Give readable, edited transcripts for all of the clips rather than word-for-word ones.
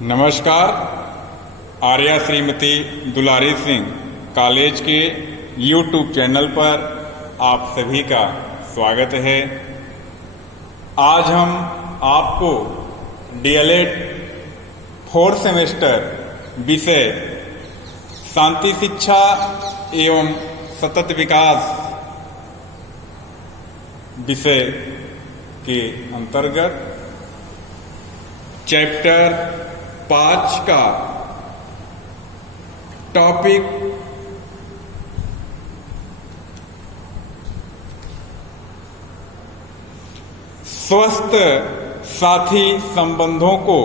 नमस्कार। आर्या श्रीमती दुलारी सिंह कॉलेज के YouTube channel पर आप सभी का स्वागत है। आज हम आपको DLED 4th सेमेस्टर विषय शांति शिक्षा एवं सतत विकास विषय के अंतर्गत चैप्टर 5 का टॉपिक स्वस्थ साथी संबंधों को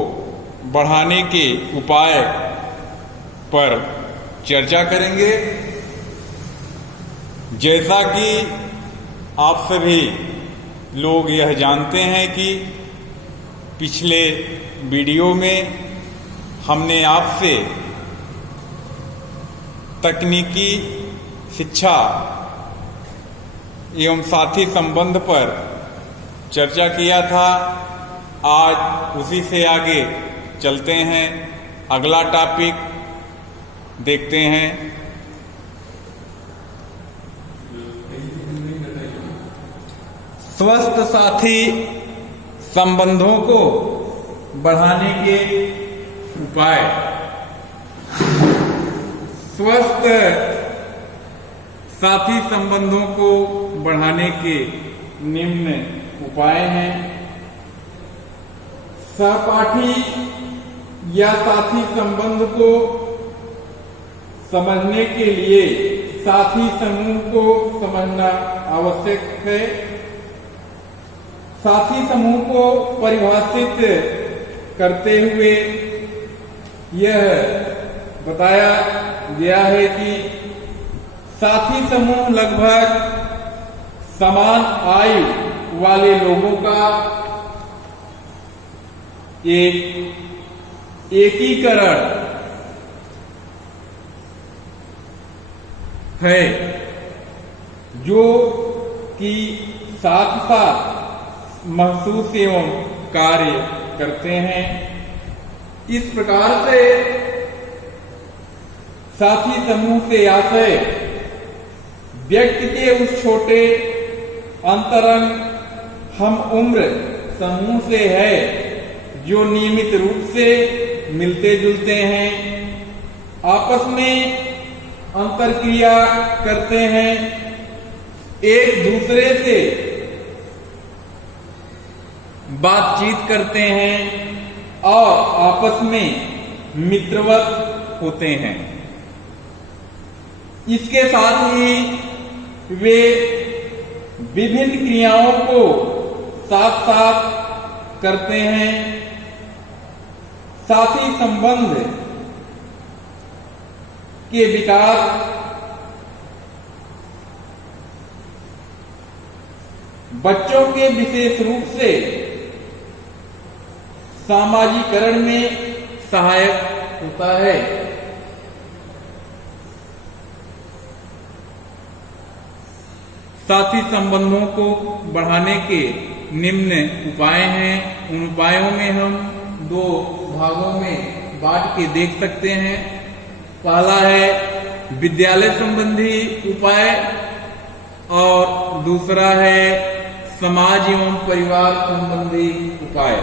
बढ़ाने के उपाय पर चर्चा करेंगे। जैसा कि आप सभी लोग यह जानते हैं कि पिछले वीडियो में हमने आपसे तकनीकी शिक्षा एवं साथी संबंध पर चर्चा किया था। आज उसी से आगे चलते हैं, अगला टॉपिक देखते हैं। स्वस्थ साथी संबंधों को बढ़ाने के उपाय। स्वस्थ साथी संबंधों को बढ़ाने के निम्न उपाय हैं। सहपाठी या साथी संबंध को समझने के लिए साथी समूह को समझना आवश्यक है। साथी समूह को परिभाषित करते हुए यह बताया गया है कि साथी समूह लगभग समान आयु वाले लोगों का एक एकीकरण है, जो कि साथ साथ महसूस एवं कार्य करते हैं। इस प्रकार से साथी समूह से आशय व्यक्ति के उस छोटे अंतरंग हम उम्र समूह से है, जो नियमित रूप से मिलते जुलते हैं, आपस में अंतरक्रिया करते हैं, एक दूसरे से बातचीत करते हैं और आपस में मित्रवत होते हैं। इसके साथ ही वे विभिन्न क्रियाओं को साथ साथ करते हैं। साथी संबंध के विकास बच्चों के विशेष रूप से सामाजिकरण में सहायक होता है। साथी संबंधों को बढ़ाने के निम्न उपाय हैं। उन उपायों में हम दो भागों में बांट के देख सकते हैं। पहला है विद्यालय संबंधी उपाय और दूसरा है समाज एवं परिवार संबंधी उपाय।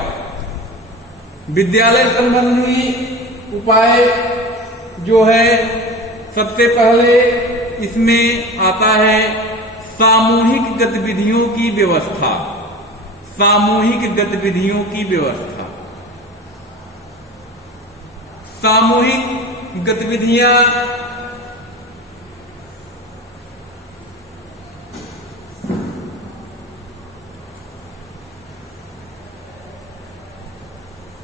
विद्यालय संबंधी उपाय जो है, सबसे पहले इसमें आता है सामूहिक गतिविधियों की व्यवस्था। सामूहिक गतिविधियों की व्यवस्था। सामूहिक गतिविधियां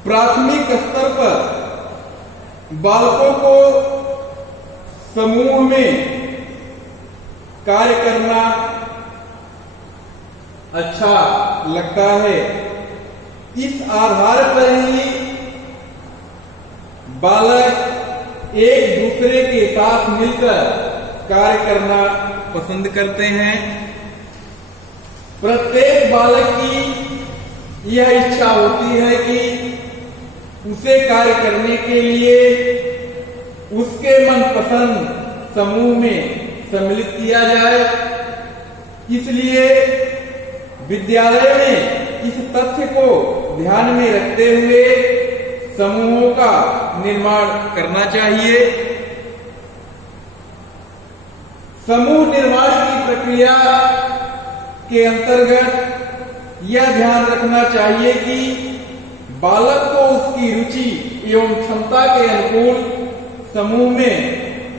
प्राथमिक स्तर पर बालकों को समूह में कार्य करना अच्छा लगता है। इस आधार पर ही बालक एक दूसरे के साथ मिलकर कार्य करना पसंद करते हैं। प्रत्येक बालक की यह इच्छा होती है कि उसे कार्य करने के लिए उसके मनपसंद समूह में सम्मिलित किया जाए। इसलिए विद्यालय में इस तथ्य को ध्यान में रखते हुए समूहों का निर्माण करना चाहिए। समूह निर्माण की प्रक्रिया के अंतर्गत यह ध्यान रखना चाहिए कि बालक को उसकी रुचि एवं क्षमता के अनुकूल समूह में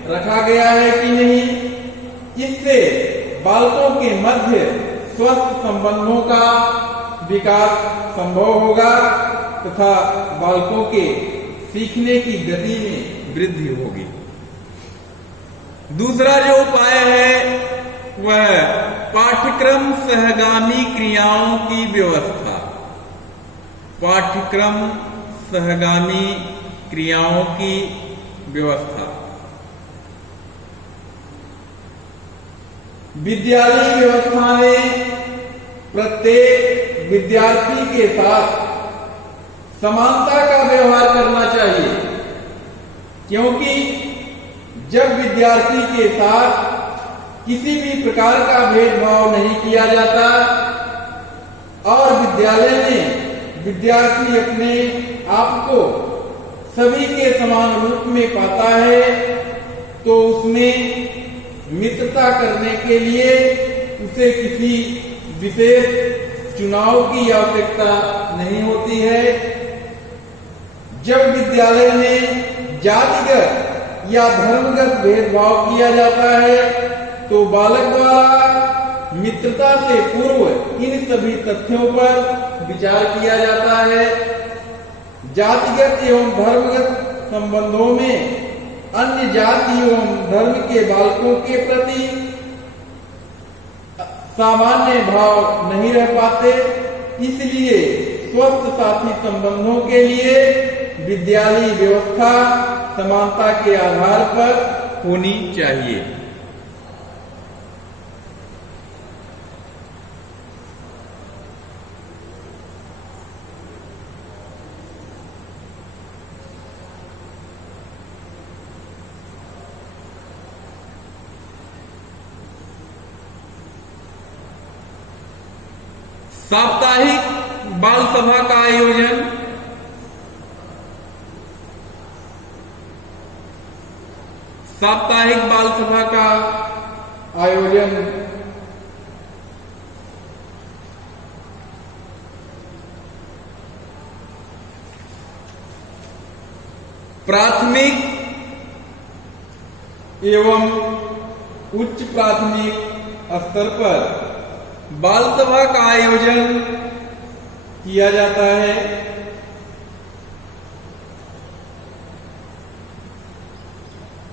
रखा गया है कि नहीं। इससे बालकों के मध्य स्वस्थ संबंधों का विकास संभव होगा तथा बालकों के सीखने की गति में वृद्धि होगी। दूसरा जो उपाय है वह पाठ्यक्रम सहगामी क्रियाओं की व्यवस्था। पाठ्यक्रम सहगामी क्रियाओं की व्यवस्था। विद्यालयी व्यवस्था में प्रत्येक विद्यार्थी के साथ समानता का व्यवहार करना चाहिए, क्योंकि जब विद्यार्थी के साथ किसी भी प्रकार का भेदभाव नहीं किया जाता और विद्यालय में विद्यार्थी अपने आप को सभी के समान रूप में पाता है, तो उसमें मित्रता करने के लिए उसे किसी विशेष चुनाव की आवश्यकता नहीं होती है। जब विद्यालय में जातिगत या धर्मगत भेदभाव किया जाता है तो बालक द्वारा मित्रता से पूर्व इन सभी तथ्यों पर विचार किया जाता है। जातिगत एवं धर्मगत संबंधों में अन्य जाति एवं धर्म के बालकों के प्रति सामान्य भाव नहीं रह पाते। इसलिए स्वस्थ साथी संबंधों के लिए विद्यालयी व्यवस्था समानता के आधार पर होनी चाहिए। साप्ताहिक बाल सभा का आयोजन। साप्ताहिक बाल सभा का आयोजन प्राथमिक एवं उच्च प्राथमिक स्तर पर बाल सभा का आयोजन किया जाता है।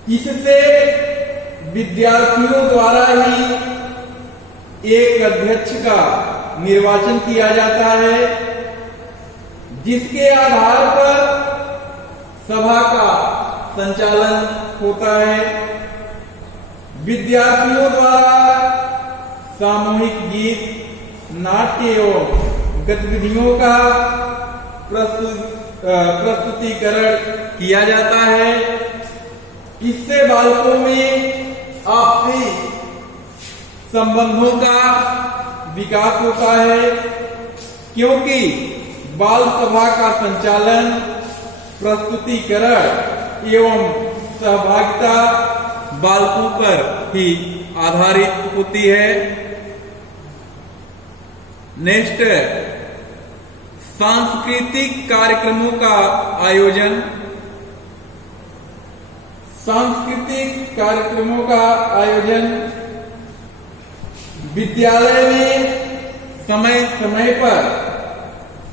इससे विद्यार्थियों द्वारा ही एक अध्यक्ष का निर्वाचन किया जाता है, जिसके आधार पर सभा का संचालन होता है। विद्यार्थियों द्वारा सामूहिक गीत, नाट्य एवं गतिविधियों का प्रस्तुतिकरण किया जाता है। इससे बालकों में आपसी संबंधों का विकास होता है, क्योंकि बाल सभा का संचालन, प्रस्तुतिकरण एवं सहभागिता बालकों पर ही आधारित होती है। नेक्स्ट, सांस्कृतिक कार्यक्रमों का आयोजन। सांस्कृतिक कार्यक्रमों का आयोजन विद्यालय में समय समय पर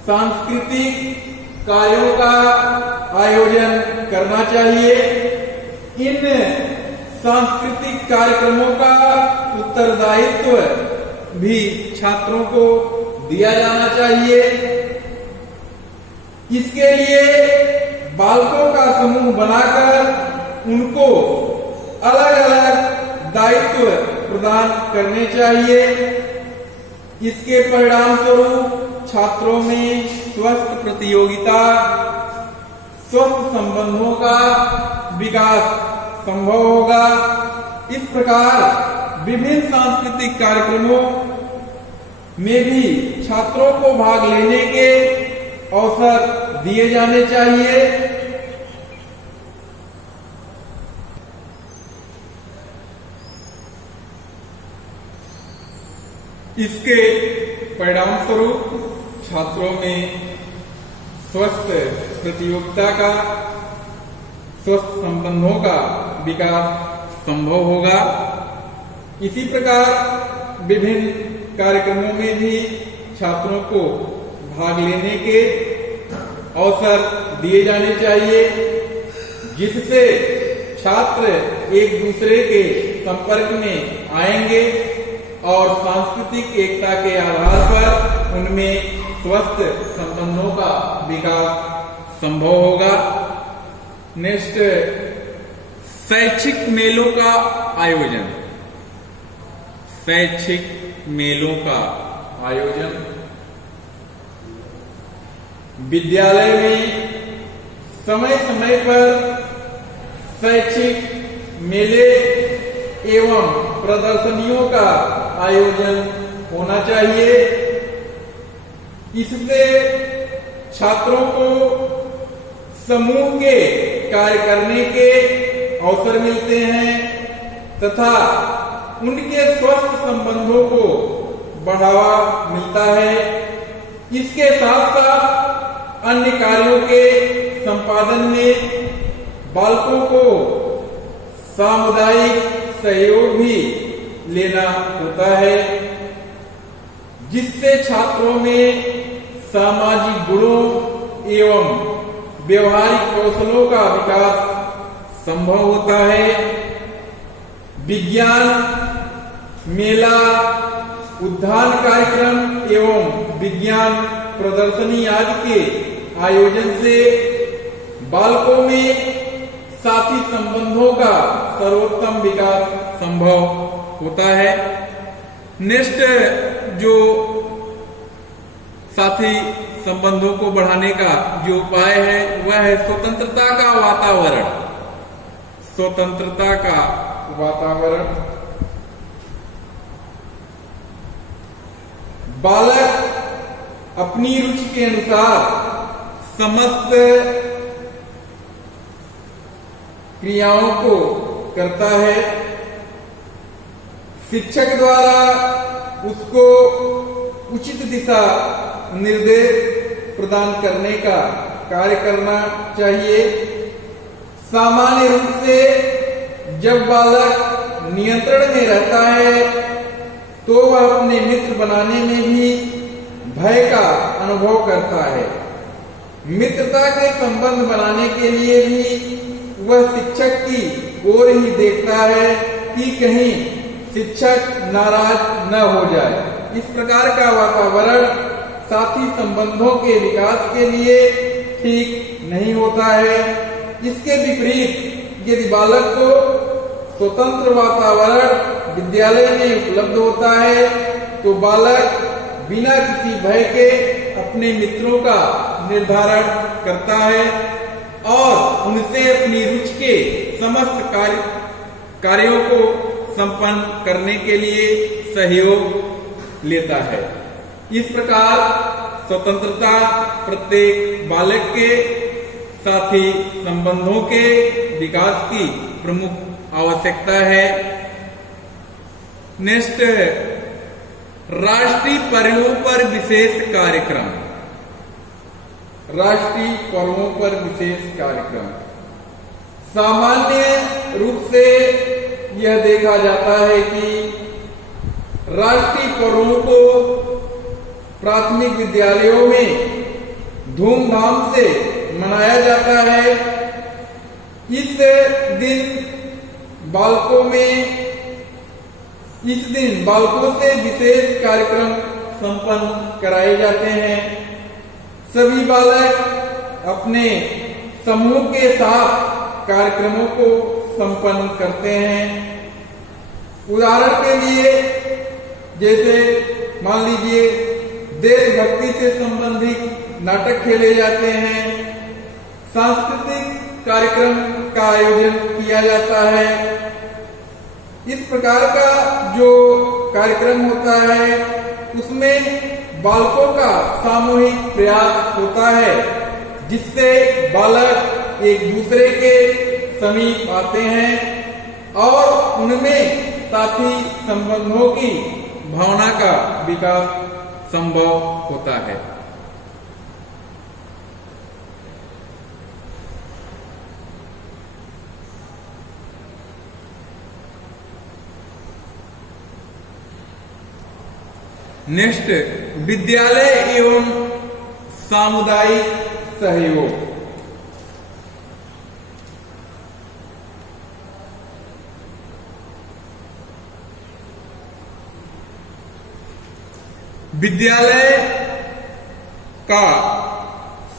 सांस्कृतिक कार्यों का आयोजन करना चाहिए। इन सांस्कृतिक कार्यक्रमों का उत्तरदायित्व भी छात्रों को दिया जाना चाहिए। इसके लिए बालकों का समूह बनाकर उनको अलग अलग दायित्व प्रदान करने चाहिए। इसके परिणाम स्वरूप छात्रों में स्वस्थ प्रतियोगिता, स्वस्थ संबंधों का विकास संभव होगा। इस प्रकार विभिन्न सांस्कृतिक कार्यक्रमों में भी छात्रों को भाग लेने के अवसर दिए जाने चाहिए। इसके परिणाम स्वरूप छात्रों में स्वस्थ प्रतियोगिता का, स्वस्थ संबंधों का विकास संभव होगा। इसी प्रकार विभिन्न कार्यक्रमों में भी छात्रों को भाग लेने के अवसर दिए जाने चाहिए, जिससे छात्र एक दूसरे के संपर्क में आएंगे और सांस्कृतिक एकता के आधार पर उनमें स्वस्थ संबंधों का विकास संभव होगा। नेक्स्ट, शैक्षिक मेलों का आयोजन। शैक्षिक मेलों का आयोजन विद्यालय में समय समय पर शैक्षिक मेले एवं प्रदर्शनियों का आयोजन होना चाहिए। इससे छात्रों को समूह के कार्य करने के अवसर मिलते हैं तथा उनके स्वस्थ संबंधों को बढ़ावा मिलता है। इसके साथ साथ अन्य कार्यों के संपादन में बालकों को सामुदायिक सहयोग भी लेना होता है, जिससे छात्रों में सामाजिक गुणों एवं व्यवहारिक कौशलों का विकास संभव होता है। विज्ञान मेला, उद्यान कार्यक्रम एवं विज्ञान प्रदर्शनी आदि के आयोजन से बालकों में साथी संबंधों का सर्वोत्तम विकास संभव होता है। नेक्स्ट, जो साथी संबंधों को बढ़ाने का जो उपाय है वह है स्वतंत्रता का वातावरण। स्वतंत्रता का वातावरण बालक अपनी रुचि के अनुसार समस्त क्रियाओं को करता है। शिक्षक द्वारा उसको उचित दिशा निर्देश प्रदान करने का कार्य करना चाहिए। सामान्य रूप से जब बालक नियंत्रण में रहता है तो वह अपने मित्र बनाने में भी भय का अनुभव करता है। मित्रता के संबंध बनाने के लिए भी वह शिक्षक की ओर ही देखता है कि कहीं शिक्षक नाराज न हो जाए। इस प्रकार का वातावरण साथी संबंधों के विकास के लिए ठीक नहीं होता है। इसके विपरीत यदि बालक को स्वतंत्र वातावरण विद्यालय में उपलब्ध होता है तो बालक बिना किसी भय के अपने मित्रों का निर्धारण करता है और उनसे अपनी रुचि के समस्त कार्यों को संपन्न करने के लिए सहयोग लेता है। इस प्रकार स्वतंत्रता प्रत्येक बालक के साथी संबंधों के विकास की प्रमुख आवश्यकता है। नेक्स्ट, राष्ट्रीय पर्वों पर विशेष कार्यक्रम। राष्ट्रीय पर्वों पर विशेष कार्यक्रम सामान्य रूप से यह देखा जाता है कि राष्ट्रीय पर्वों को प्राथमिक विद्यालयों में धूमधाम से मनाया जाता है। इस दिन बालकों से विशेष कार्यक्रम संपन्न कराए जाते हैं। सभी बालक अपने समूह के साथ कार्यक्रमों को संपन्न करते हैं। उदाहरण के लिए जैसे मान लीजिए देशभक्ति से संबंधित नाटक खेले जाते हैं, सांस्कृतिक कार्यक्रम का आयोजन किया जाता है। इस प्रकार का जो कार्यक्रम होता है उसमें बालकों का सामूहिक प्रयास होता है, जिससे बालक एक दूसरे के समीप आते हैं और उनमें साथी संबंधों की भावना का विकास संभव होता है। नेक्स्ट, विद्यालय एवं सामुदायिक सहयोग। विद्यालय का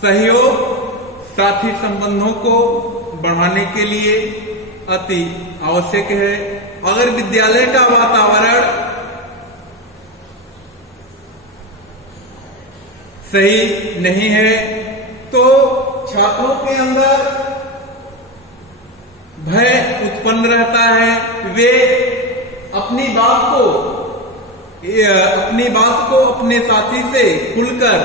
सहयोग साथी संबंधों को बढ़ाने के लिए अति आवश्यक है। अगर विद्यालय का वातावरण सही नहीं है तो छात्रों के अंदर भय उत्पन्न रहता है। वे अपनी बात को अपने साथी से खुलकर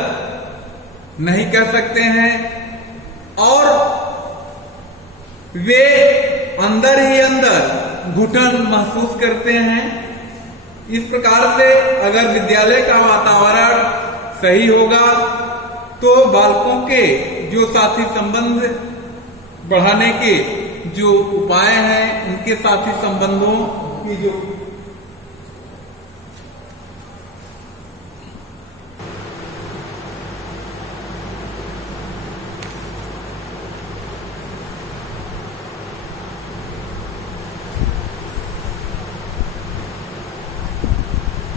नहीं कह सकते हैं और वे अंदर ही अंदर घुटन महसूस करते हैं। इस प्रकार से अगर विद्यालय का वातावरण सही होगा तो बालकों के जो साथी संबंध बढ़ाने के जो उपाय हैं, उनके साथी संबंधों की जो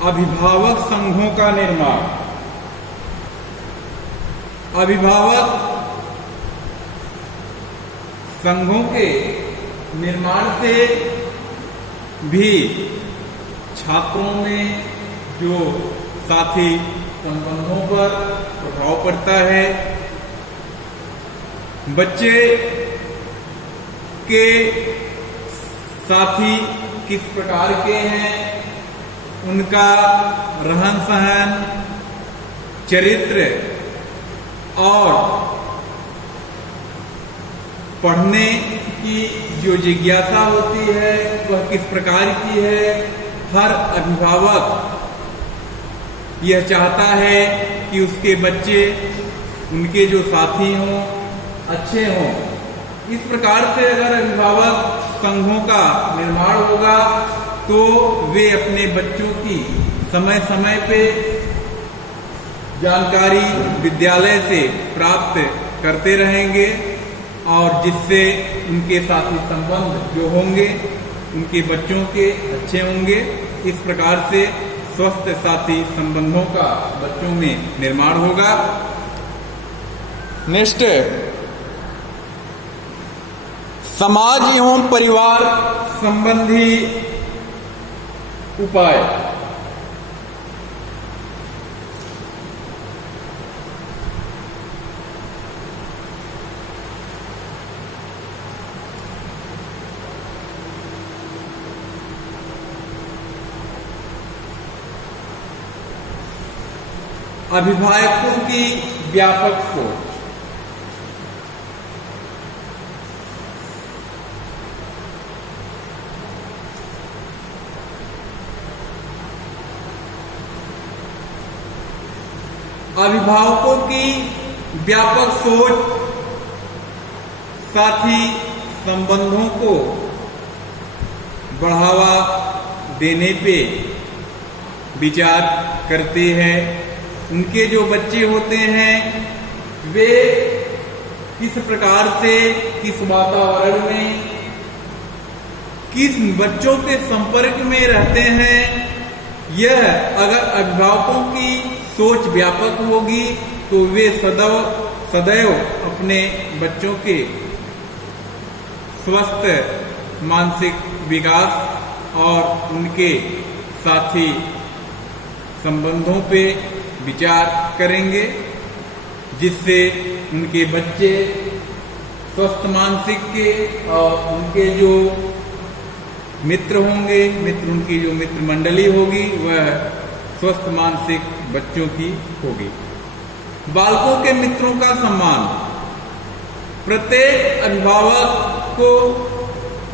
अभिभावक संघों का निर्माण। अभिभावक संघों के निर्माण से भी छात्रों में जो साथी संबंधों पर प्रभाव पड़ता है। बच्चे के साथी किस प्रकार के हैं, उनका रहन सहन, चरित्र और पढ़ने की जो जिज्ञासा होती है वह किस प्रकार की है। हर अभिभावक यह चाहता है कि उसके बच्चे, उनके जो साथी हों, अच्छे हों। इस प्रकार से अगर अभिभावक संघों का निर्माण होगा तो वे अपने बच्चों की समय समय पे जानकारी विद्यालय से प्राप्त करते रहेंगे और जिससे उनके साथी संबंध जो होंगे उनके बच्चों के अच्छे होंगे। इस प्रकार से स्वस्थ साथी संबंधों का बच्चों में निर्माण होगा। नेक्स्ट, समाज एवं परिवार संबंधी उपाय। अभिभावकों की व्यापक सोच। अभिभावकों की व्यापक सोच साथी संबंधों को बढ़ावा देने पे विचार करते हैं। उनके जो बच्चे होते हैं वे किस प्रकार से, किस वातावरण में, किस बच्चों के संपर्क में रहते हैं, यह अगर अभिभावकों की सोच व्यापक होगी तो वे सदैव अपने बच्चों के स्वस्थ मानसिक विकास और उनके साथी संबंधों पे विचार करेंगे, जिससे उनके बच्चे स्वस्थ मानसिक के, और उनके जो मित्र होंगे, उनकी जो मित्र मंडली होगी वह स्वस्थ मानसिक बच्चों की होगी। बालकों के मित्रों का सम्मान। प्रत्येक अभिभावक को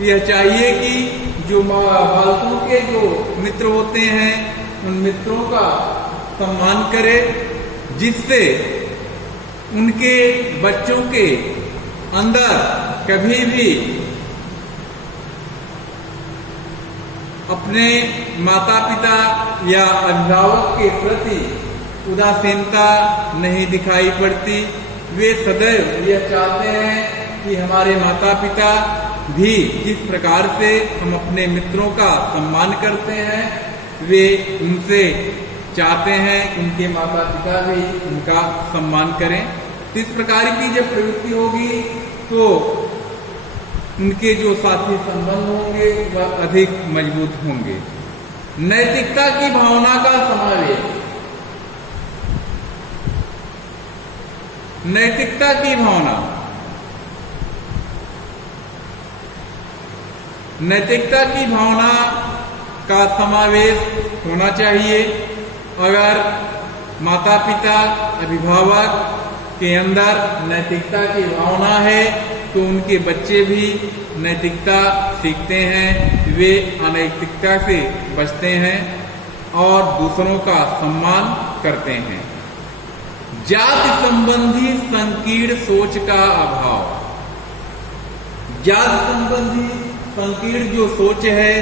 यह चाहिए कि जो बालकों के जो मित्र होते हैं उन मित्रों का सम्मान करे, जिससे उनके बच्चों के अंदर कभी भी अपने माता पिता या अभिभावक के प्रति उदासीनता नहीं दिखाई पड़ती। वे सदैव यह चाहते हैं कि हमारे माता पिता भी जिस प्रकार से हम अपने मित्रों का सम्मान करते हैं, वे उनसे चाहते हैं कि उनके माता पिता भी उनका सम्मान करें। इस प्रकार की जब प्रवृत्ति होगी तो उनके जो साथी संबंध होंगे वह अधिक मजबूत होंगे। नैतिकता की भावना का समावेश। नैतिकता की भावना। नैतिकता की भावना का समावेश होना चाहिए। अगर माता पिता अभिभावक के अंदर नैतिकता की भावना है तो उनके बच्चे भी नैतिकता सीखते हैं, वे अनैतिकता से बचते हैं और दूसरों का सम्मान करते हैं। जाति संबंधी संकीर्ण सोच का अभाव। जाति संबंधी संकीर्ण जो सोच है,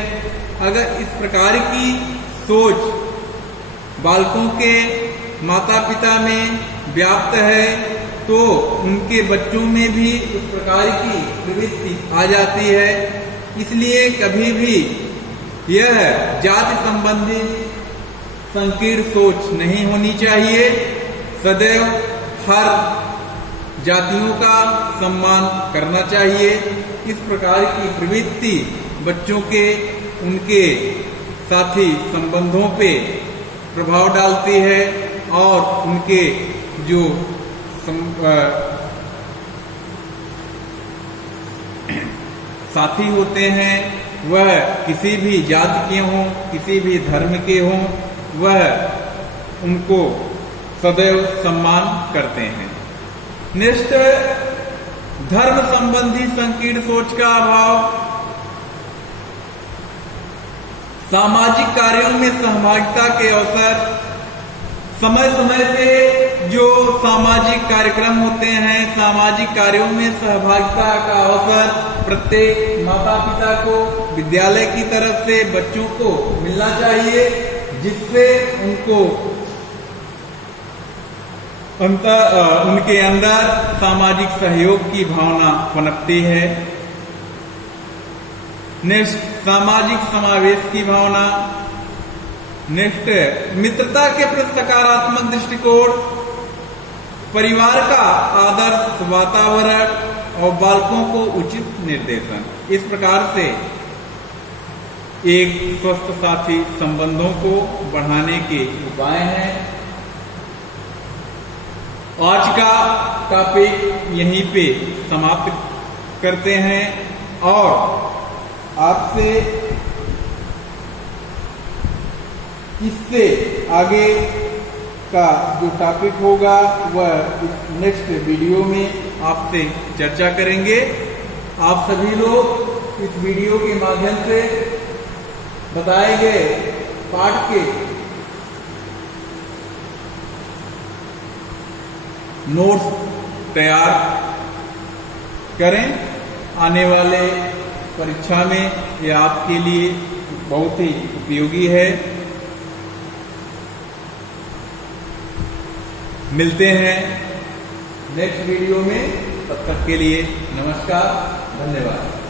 अगर इस प्रकार की सोच बालकों के माता पिता में व्याप्त है तो उनके बच्चों में भी उस प्रकार की प्रवृत्ति आ जाती है। इसलिए कभी भी यह जाति संबंधी संकीर्ण सोच नहीं होनी चाहिए। सदैव हर जातियों का सम्मान करना चाहिए। इस प्रकार की प्रवृत्ति बच्चों के उनके साथी संबंधों पे प्रभाव डालती है और उनके जो साथी होते हैं वह किसी भी जाति के हों, किसी भी धर्म के हों, वह उनको सदैव सम्मान करते हैं। नेक्स्ट, धर्म संबंधी संकीर्ण सोच का अभाव। सामाजिक कार्यों में सहभागिता के अवसर। समय समय पे जो सामाजिक कार्यक्रम होते हैं, सामाजिक कार्यों में सहभागिता का अवसर प्रत्येक माता पिता को विद्यालय की तरफ से बच्चों को मिलना चाहिए, जिससे उनको उनके अंदर सामाजिक सहयोग की भावना पनपती है। नेक्स्ट, सामाजिक समावेश की भावना। नेक्स्ट, मित्रता के प्रति सकारात्मक दृष्टिकोण। परिवार का आदर्श वातावरण और बालकों को उचित निर्देशन। इस प्रकार से एक स्वस्थ साथी संबंधों को बढ़ाने के उपाय हैं। आज का टॉपिक यहीं पे समाप्त करते हैं और आपसे इससे आगे का जो टॉपिक होगा वह नेक्स्ट वीडियो में आपसे चर्चा करेंगे। आप सभी लोग इस वीडियो के माध्यम से बताए गए पाठ के नोट्स तैयार करें। आने वाले परीक्षा में यह आपके लिए बहुत ही उपयोगी है। मिलते हैं नेक्स्ट वीडियो में, तब तक के लिए नमस्कार, धन्यवाद।